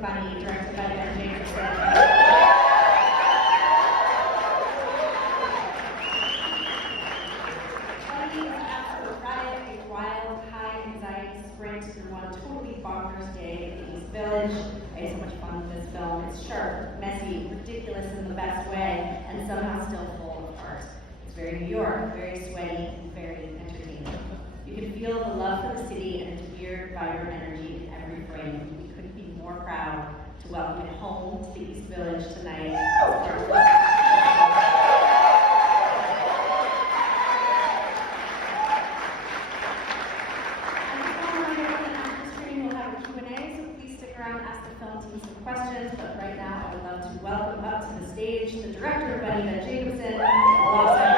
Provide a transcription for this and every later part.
Bunny, directed by Ben Jacobson. Bunny is out for a riot, a wild, high-anxiety sprint through one totally bonkers day in the East Village. I had so much fun with this film. It's sharp, messy, ridiculous in the best way, and somehow still full of heart. It's very New York, very sweaty, and very entertaining. You can feel the love for the city and its weird, vibrant energy in every frame. We couldn't be more proud to welcome it home to the East Village tonight. We'll have a Q&A, so please stick around and ask the film team some questions. But right now, I would love to welcome up to the stage the director of Bunny, Ben Jacobson, alongside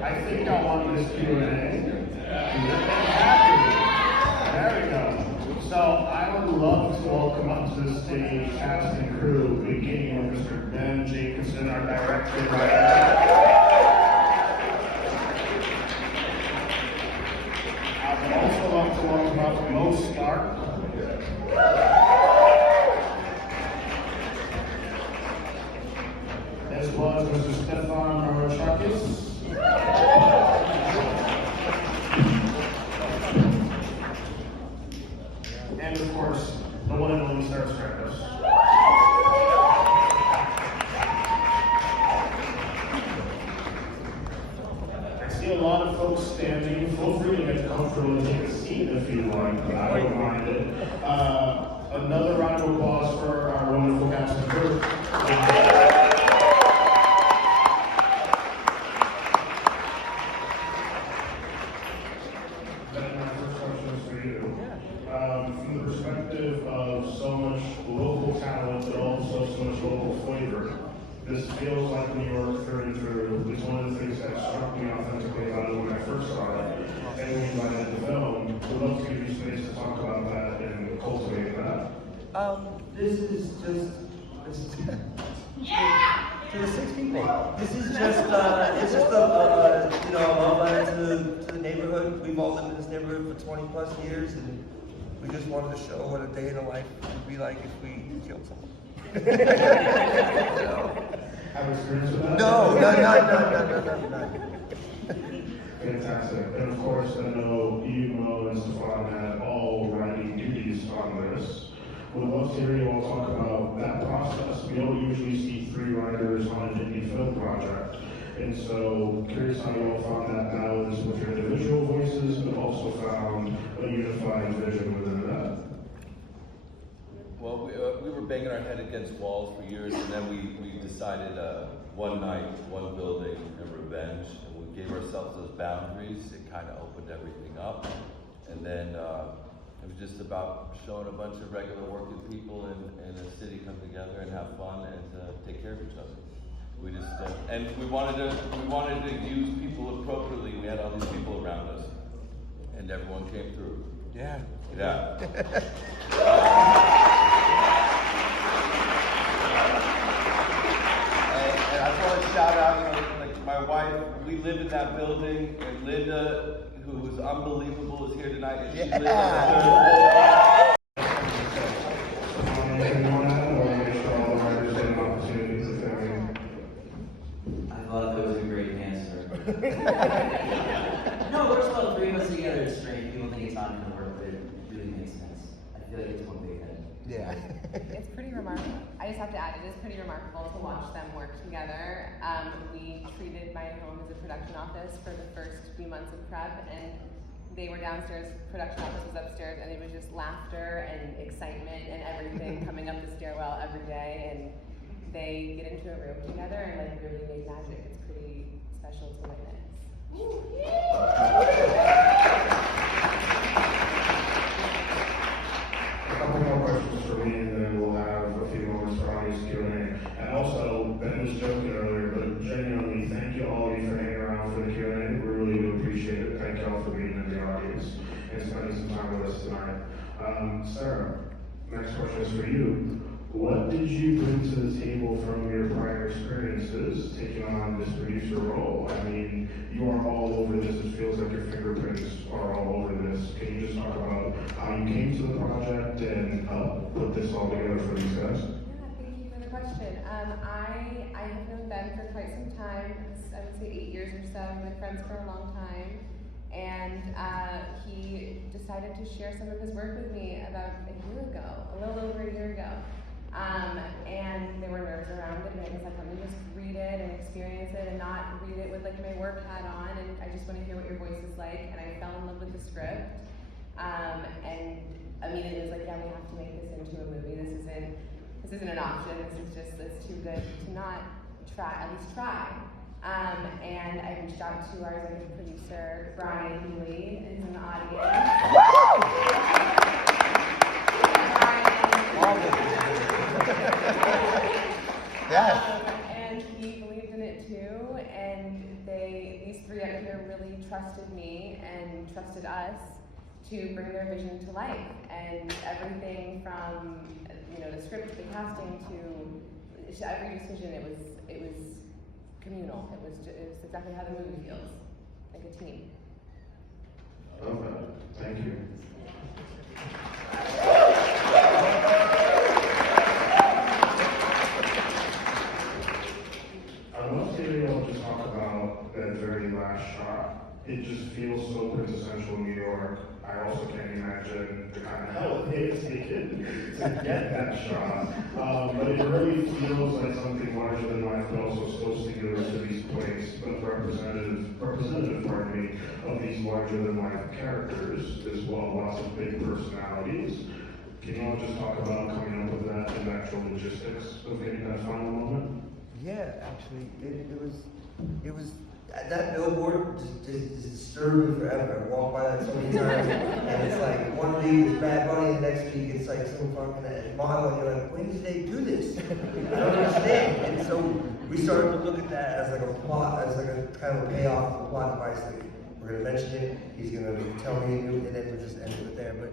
I think I want this Q&A. There we go. So I would love to welcome up to the stage cast and crew, beginning with Mr. Ben Jacobson, our director and writer. I would also love to welcome up Mo Stark. As well as Mr. Stefan raucous. And of course, the one and only Sarandos. I see a lot of folks standing. Feel free to get comfortable and take a seat if you like, but I don't mind it. Another round of applause for our wonderful cast and crew. From the perspective of so much local talent, but also so much local flavor, this feels like New York through and through. It's one of the things that struck me authentically about it when I first saw it, and we invited the film. We'd love to give you space to talk about that and cultivate that. This is just yeah! To the 6 people. This is just it's just a love letter to the neighborhood. We've all lived in this neighborhood for 20 plus years, and we just wanted to show what a day in the life would be like if we killed someone. Have experience with that? No. Fantastic. And of course, I know you, Mo, and Stefan had all writing duties on this. We'd love to hear you all talk about that process. We don't usually see 3 writers on an indie film project. And so, curious how you all found that balance with your individual voices, but also found a unified vision within that. Well, we were banging our head against walls for years, and then we decided one night, one building, and revenge, and we gave ourselves those boundaries. It kind of opened everything up, and then it was just about showing a bunch of regular working people in a city come together and have fun and take care of each other. We just and we wanted to use people appropriately. We had all these people around us, and everyone came through. Yeah. And I just want to shout out, like my wife. We live in that building, and Linda, who was unbelievable, is here tonight, and she lives in the 3rd floor. I thought that was a great answer. No, we're just about 3 of us together. It's strange. People think it's not going to work, but it really makes sense. I feel like it's one big head. Yeah. It's pretty remarkable. I just have to add, it is pretty remarkable to watch them work together. We treated my home as a production office for the first few months of prep, and they were downstairs, production office was upstairs, and it was just laughter and excitement and everything coming up the stairwell every day, and they get into a room together and like really make magic. It's pretty special. tonight. Sarah, next question is for you. What did you bring to the table from your prior experiences taking on this producer role? I mean, you are all over this. It feels like your fingerprints are all over this. Can you just talk about how you came to the project and help put this all together for these guys? Yeah, thank you for the question. I have known Ben for quite some time. I would say 8 years or so. We've been friends for a long time. And he decided to share some of his work with me about a little over a year ago. And there were nerves around it, and I was like, let me just read it and experience it and not read it with like my work hat on, and I just want to hear what your voice is like. And I fell in love with the script. And immediately was like, yeah, we have to make this into a movie. This isn't an option. It's too good to not try, at least try. And I reached out to our executive producer, Brian Healy, who's in the audience. And he believed in it too, and these three up here really trusted me and trusted us to bring their vision to life. And everything from, the script to the casting to every decision, it was communal. It was exactly how the movie feels, like a team. Love that. Thank you. I love to hear you all just talk about that very last shot. It just feels so quintessential New York. I also can't imagine the kind of hell it has taken to get that shot. But it really feels like something larger than life, but also so singular to these plays, but representative, of these larger than life characters as well. Lots of big personalities. Can you all just talk about coming up with that and the actual logistics of getting that final moment? Yeah, actually, it was that billboard just disturbed me forever. I walked by that so many times, and it's like one week it's Bad Bunny, the next week it's like some fucking model, and you're like, when did they do this? I don't understand. And so we started to look at that as like a plot, as like a kind of a payoff of a plot device. Like, we're gonna mention it, he's gonna tell me, and then we'll just end it there. But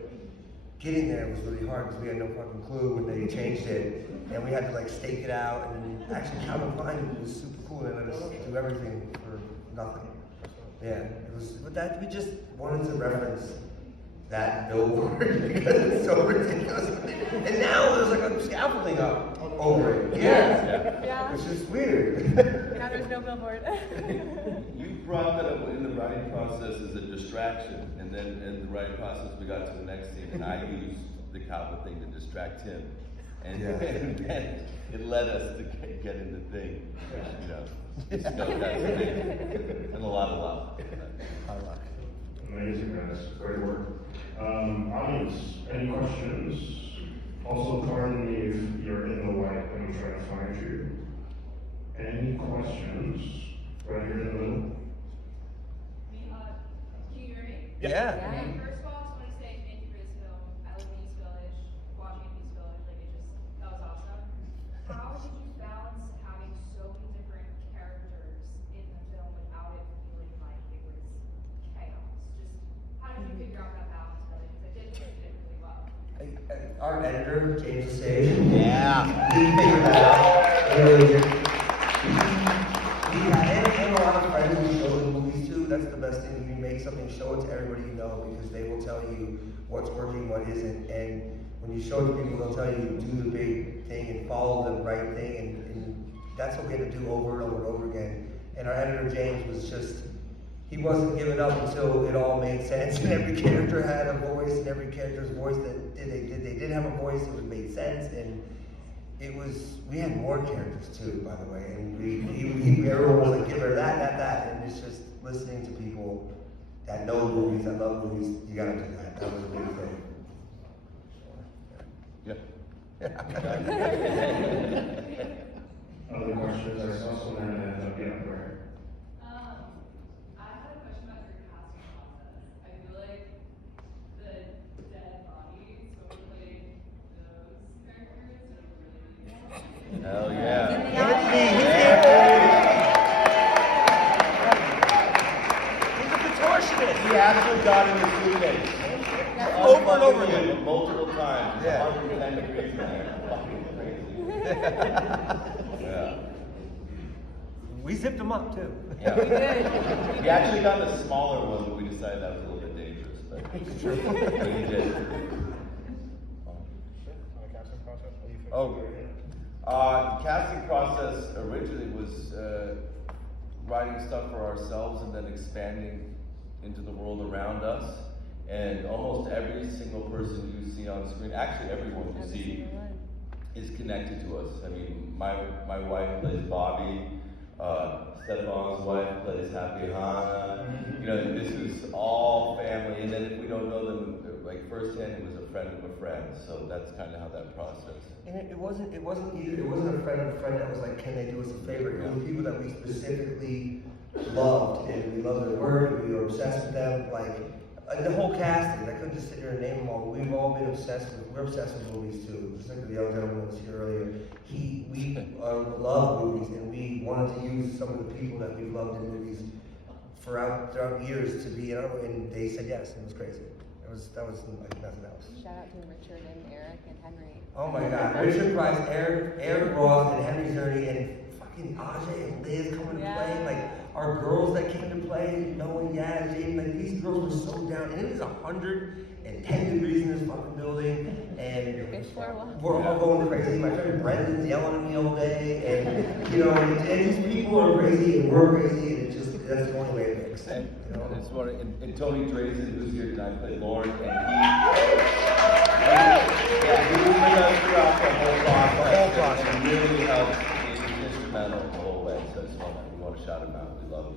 getting there was really hard because we had no fucking clue when they changed it, and we had to like stake it out, and then actually how to find it was super cool. They let us do everything for nothing. Yeah, it was. But that we just wanted to reference that billboard because it's so ridiculous. And now there's like a scaffolding up over it. Yeah. Which is weird. Now there's no billboard. You brought that up in the writing process as a distraction, and then in the writing process we got to the next scene, and I used the cowboy thing to distract him, and then it led us to get in the thing, that's amazing. And a lot of love. Amazing, guys. Great work. Audience, any questions? Also, pardon me if you're in the light and I'm trying to find you. Any questions? Right here in the middle. Can you hear me? Yeah. First of all, I just want to say thank you for this film. I live in East Village. Watching East Village, that was awesome. How did you balance having so many different characters in the film without it feeling like it was chaos? How did you figure out that balance, really? Because I did think you did really well. Our editor, James Sage, he figured that out. Really did. And a lot of friends we show the movies to. That's the best thing. When you make something, show it to everybody you know, because they will tell you what's working, what isn't. And when you show it to people, they'll tell you do the big thing and follow the right thing, and that's what we had to do over and over and over again. And our editor James was just, he wasn't giving up until it all made sense, and every character had a voice, and every character's voice that they did have a voice, it made sense, and it was, we had more characters too, by the way, and everyone was like, give her that, and it's just listening to people that know movies, that love movies, you gotta do that. That was a big thing. Other questions? I saw some hand up. Yeah, right. I had a question about your casting process. I feel like the dead bodies overplayed those characters really well. Hell yeah. He's a contortionist. He actually got in the suitcase. Over and over again. Multiple times. Yeah. 110 degrees in there. Fucking crazy. Yeah. We zipped them up too. Yeah. We did. We actually got the smaller one, but we decided that was a little bit dangerous. But we did. Casting process originally was writing stuff for ourselves and then expanding into the world around us. And almost every single person you see on screen, actually everyone you see, is connected to us. I mean, my wife plays Bobby, Stefan's wife plays Happy Hannah. You know, this is all family. And then if we don't know them like firsthand, it was a friend of a friend. So that's kind of how that process. And it wasn't a friend of a friend that was like, can they do us a favor? It was people that we specifically loved, and we loved their work, and we were obsessed with them. Like the whole casting, I couldn't just sit here and name them all, but we've all been we're obsessed with movies too. Just like the young gentleman that was here earlier. We love movies, and we wanted to use some of the people that we've loved in movies throughout years to be in our, and they said yes, and it was crazy. That was like nothing else. Shout out to Richard and Eric and Henry. Oh my God, Richard Price, Eric Roth, and Henry Zerny, and fucking Ajay and Liz coming to play. Like our girls that came to play, Noah, yeah, Jane, like these girls were so down. And it was 110 degrees in this fucking building, and we're all going crazy. My friend Brendan's yelling at me all day, and you know, and these people are crazy, and we're crazy, and that's the only way it makes sense. You know? It's one, and Tony Drazan, who's here tonight, played Lauren, and he was with us throughout the whole process. And really helped. He was instrumental the whole way. So it's fun. We want to shout him out. We love him.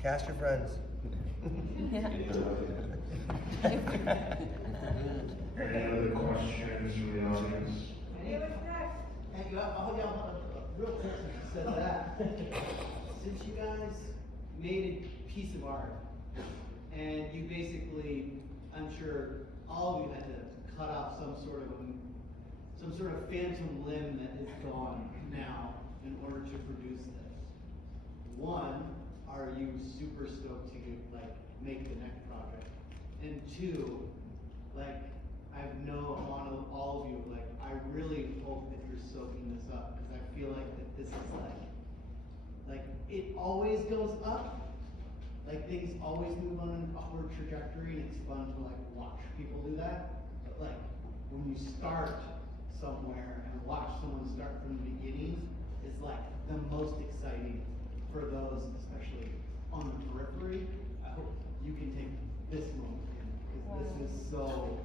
Cast your friends. Yeah. Any other questions from the audience? Thank you. I'll hold y'all a real quick since you said that. Since you guys made a piece of art, and you basically, I'm sure all of you had to cut off some sort of phantom limb that is gone now in order to produce this. One, are you super stoked to make the next project? And two, I know all of you, I really hope that you're soaking this up, because I feel like that this is it always goes up. Things always move on an upward trajectory, and it's fun to watch people do that. But when you start somewhere and watch someone start from the beginning, is the most exciting for those, especially on the periphery. I hope you can take this moment in, because this is so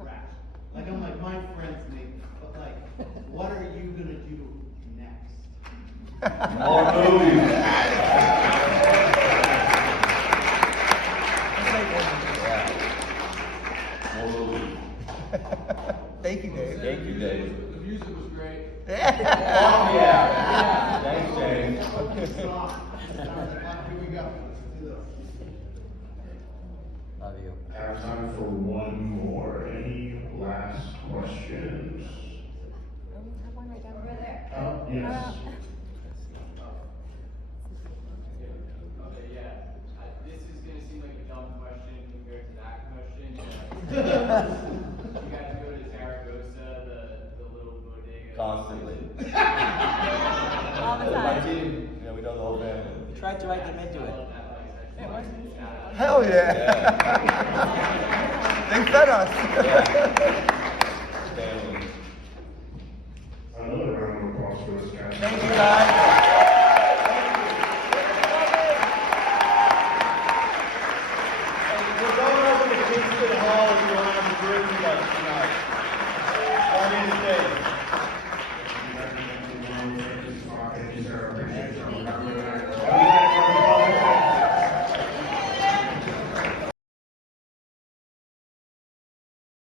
rad. I'm my friends make this, but what are you gonna do next? More movies. More movies. Thank you, Dave. Thank you, Dave. The music was great. Oh, yeah. Thanks, James. Here we go. Let's do this. Love you. I have time for one more. Any last questions? Oh, we have one right down over there. Yes. Okay, yeah. This is gonna seem like a dumb question compared to that question. You guys go to Zaragoza, the little bodega. Constantly. All the My time. team, we know the whole family. We tried to write them into I it. love that place. I just wanted to shout out. Hell yeah. They fed us. Family. Another round of applause for this guy. Thank you, guys.